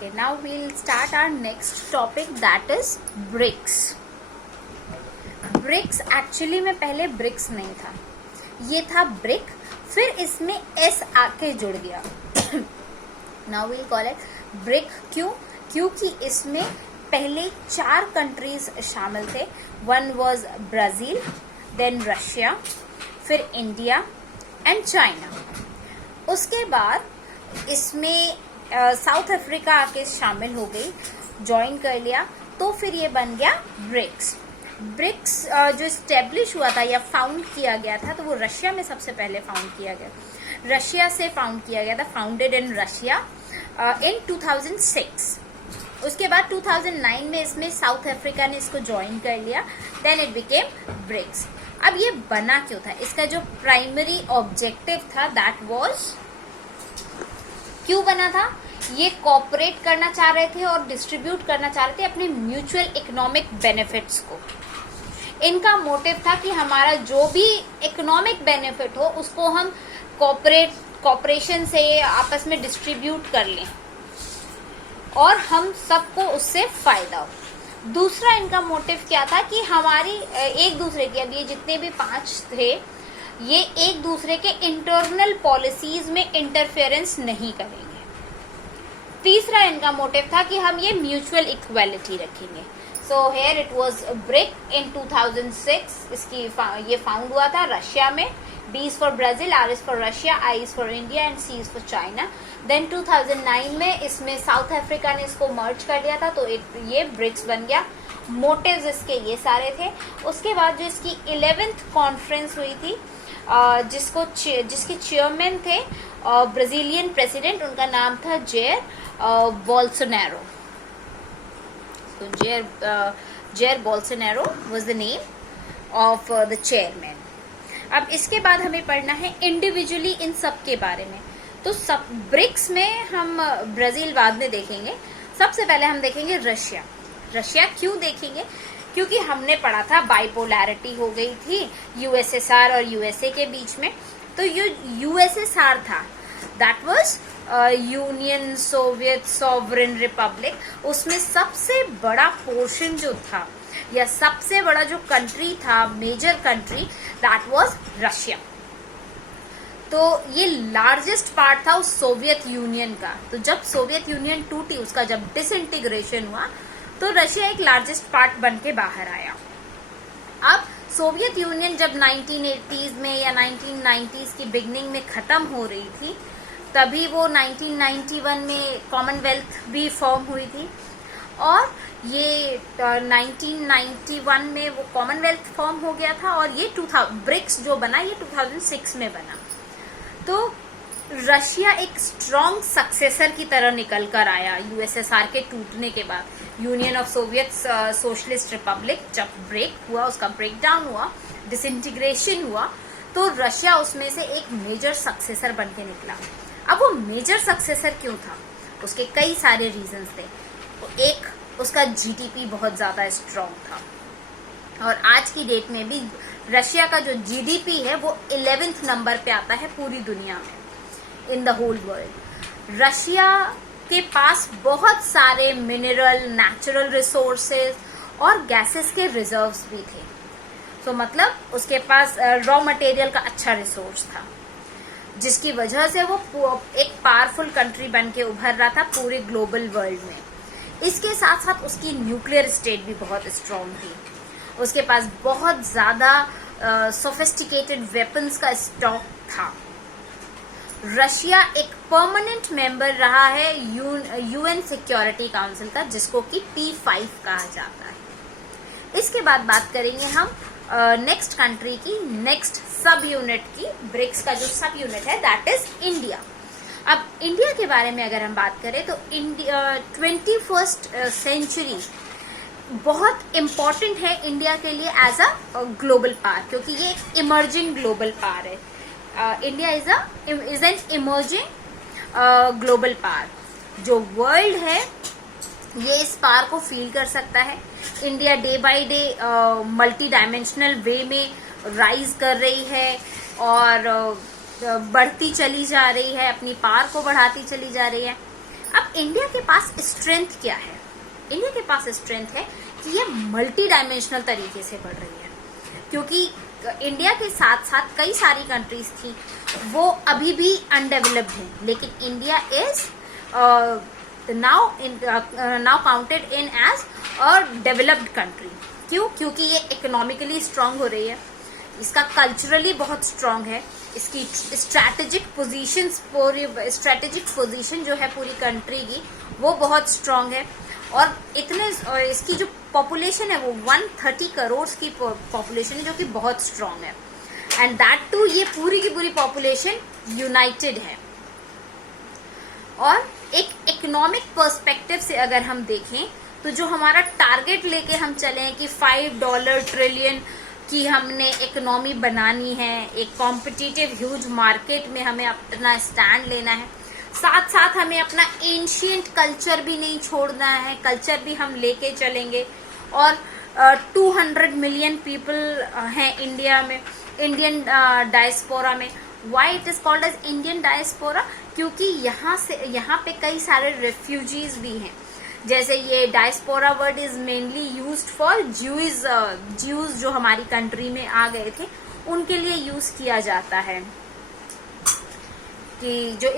Okay, now we'll start our next topic, that is BRICS. BRICS actually में पहले BRICS नहीं था, ये था BRIC, फिर इसमें S आके जुड़ गया. Now we'll call it BRIC. क्यों? क्योंकि इसमें पहले 4 कंट्रीज शामिल थे. One was Brazil, then Russia, फिर इंडिया एंड चाइना. उसके बाद इसमें साउथ अफ्रीका आके शामिल हो गई, ज्वाइन कर लिया, तो फिर ये बन गया ब्रिक्स. ब्रिक्स जो स्टेब्लिश हुआ था या फाउंड किया गया था, तो वो रशिया में सबसे पहले फाउंड किया गया. रशिया से फाउंड किया गया था, फाउंडेड इन रशिया इन 2006. उसके बाद 2009 में इसमें साउथ अफ्रीका ने इसको ज्वाइन कर लिया, देन इट बिकेम ब्रिक्स. अब ये बना क्यों था? इसका जो प्राइमरी ऑब्जेक्टिव था, दैट वाज, क्यों बना था? ये कॉपरेट करना चाह रहे थे और डिस्ट्रीब्यूट करना चाह रहे थे अपने म्यूचुअल इकोनॉमिक बेनिफिट्स को. इनका मोटिव था कि हमारा जो भी इकोनॉमिक बेनिफिट हो उसको हम कॉपरेशन से आपस में डिस्ट्रीब्यूट कर लें और हम सबको उससे फायदा हो. दूसरा इनका मोटिव क्या था कि हमारी एक दूसरे की, अब ये जितने भी 5 थे, ये एक दूसरे के इंटरनल पॉलिसीज में इंटरफेरेंस नहीं करेंगे. तीसरा इनका मोटिव था कि हम ये म्यूचुअल इक्वालिटी रखेंगे. So here it was brick इन 2006. इसकी ये फाउंड हुआ था रशिया में. B is for Brazil, R is for Russia, I is for India and C is for China. Then 2009 में इसमें साउथ अफ्रीका ने इसको मर्ज कर लिया था, तो ये ब्रिक्स बन गया. मोटिव्स इसके ये सारे थे. उसके बाद जो इसकी 11th कॉन्फ्रेंस हुई थी, जिसके चेयरमैन थे ब्राजीलियन प्रेसिडेंट, उनका नाम था जेयर बोल्सोनारो. तो Jair Bolsonaro was the name of the chairman. अब इसके बाद हमें पढ़ना है इंडिविजुअली इन सब के बारे में. तो सब ब्रिक्स में हम ब्राजील बाद में देखेंगे. सबसे पहले हम देखेंगे रशिया. रशिया क्यों देखेंगे? क्योंकि हमने पढ़ा था बाइपोलैरिटी हो गई थी यूएसएसआर और यूएसए के बीच में. तो ये यूएसएसआर था, that was union Soviet sovereign Republic. उसमें सबसे बड़ा पोर्शन जो था या सबसे बड़ा जो कंट्री था, major country, that was Russia. तो ये लार्जेस्ट पार्ट था उस सोवियत यूनियन का. तो जब सोवियत यूनियन टूटी, उसका जब डिसइंटीग्रेशन हुआ, तो रशिया एक लार्जेस्ट पार्ट बन के बाहर आया. अब सोवियत यूनियन जब 1980s में या 1990s की बिगनिंग में खत्म हो रही थी, तभी वो 1991 में कॉमनवेल्थ भी फॉर्म हुई थी, और ये 1991 में वो कॉमनवेल्थ फॉर्म हो गया था, और ये ब्रिक्स जो बना ये 2006 में बना. तो रशिया एक स्ट्रॉन्ग सक्सेसर की तरह निकल कर आया यूएसएसआर के टूटने के बाद. Union of Soviet socialist Republic जब ब्रेक हुआ, उसका ब्रेकडाउन हुआ, डिसइंटीग्रेशन हुआ, तो रशिया उसमें से एक मेजर सक्सेसर बन के निकला. अब वो मेजर सक्सेसर क्यों था? उसके कई सारे रीजंस थे. एक, उसका जीडीपी बहुत ज्यादा स्ट्रॉन्ग था, और आज की डेट में भी रशिया का जो जीडीपी है वो 11th नंबर पे आता है पूरी दुनिया में, in the whole world. Russia के पास बहुत सारे मिनरल, नेचुरल रिसोर्सेज और गैसेस के रिजर्व्स भी थे. तो मतलब उसके पास रॉ मटेरियल का अच्छा रिसोर्स था, जिसकी वजह से वो एक पावरफुल कंट्री बन के उभर रहा था पूरे ग्लोबल वर्ल्ड में. इसके साथ साथ उसकी न्यूक्लियर स्टेट भी बहुत स्ट्रॉन्ग थी. उसके पास बहुत ज्यादा सोफिस्टिकेटेड वेपन्स का स्टॉक था. रशिया एक परमानेंट मेंबर रहा है यूएन सिक्योरिटी काउंसिल का, जिसको कि P5 कहा जाता है. इसके बाद बात करेंगे हम नेक्स्ट कंट्री की, नेक्स्ट सब यूनिट की. ब्रिक्स का जो सब यूनिट है दैट इज इंडिया. अब इंडिया के बारे में अगर हम बात करें, तो इंडिया 21st सेंचुरी बहुत इम्पॉर्टेंट है इंडिया के लिए एज अ ग्लोबल पावर, क्योंकि ये एक इमर्जिंग ग्लोबल पावर है. India is an emerging global power. जो वर्ल्ड है ये इस पावर को फील कर सकता है. India day by day multi dimensional वे में राइज कर रही है और बढ़ती चली जा रही है, अपनी पावर को बढ़ाती चली जा रही है. अब इंडिया के पास स्ट्रेंथ क्या है? इंडिया के पास स्ट्रेंथ है कि ये मल्टी डायमेंशनल तरीके से बढ़ रही है, क्योंकि इंडिया के साथ साथ कई सारी कंट्रीज थी वो अभी भी अनडेवलप्ड हैं, लेकिन India is now counted in as a developed country. क्यों? क्योंकि ये इकोनॉमिकली स्ट्रांग हो रही है, इसका कल्चरली बहुत स्ट्रांग है, इसकी स्ट्रैटेजिक पोजीशन जो है पूरी कंट्री की वो बहुत स्ट्रांग है, और इसकी जो पॉपुलेशन है वो 130 करोड़ की पॉपुलेशन है, जो कि बहुत स्ट्रांग है, एंड दैट टू ये पूरी की पूरी पॉपुलेशन यूनाइटेड है। और एक इकोनॉमिक पर्सपेक्टिव से अगर हम देखें तो जो हमारा टारगेट लेके हम चले हैं कि $5 ट्रिलियन की हमने इकोनॉमी बनानी है, एक कॉम्पिटिटिव ह्यूज मार्केट में हमें अपना स्टैंड लेना है, साथ साथ हमें अपना एंशिएंट कल्चर भी नहीं छोड़ना है, कल्चर भी हम लेके चलेंगे। और 200 मिलियन पीपल हैं इंडिया में, इंडियन डायस्पोरा में। Why it is called as Indian diaspora? क्योंकि यहाँ पे कई सारे रेफ्यूजीज भी हैं। जैसे ये diaspora word is mainly used for Jews जो हमारी कंट्री में आ गए थे, उनके लिए यूज किया जाता है कि जो